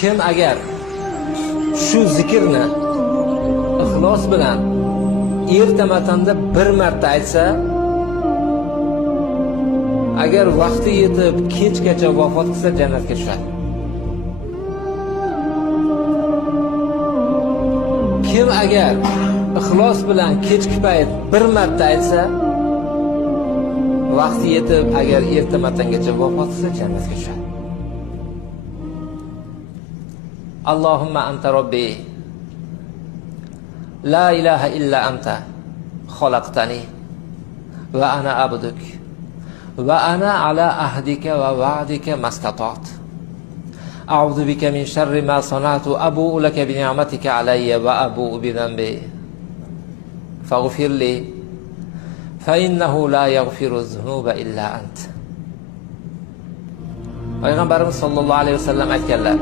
Kim agar shu zikrni ixlos bilan erta-matanda bir marta aytsa, agar vaqti yetib kechgacha vafot qilsa jannatga tushadi. Kim agar ixlos bilan kechki payt bir marta aytsa, vaqti yetib agar erta-matangacha vafot qilsa jannatga tushadi. Allohumma anta robbi la ilaha illa anta xalaqtani va ana abduk va ana ala ahdika va va'dika mastata'tu a'udhu bika min sharri ma sana'tu abu'u laka bi ni'matika alayya va abu'u bi dhanbi faghfir li fa innahu la yaghfiru dhunuba illa ant. Payg'ambarimiz sollallohu alayhi vasallam aytganlar: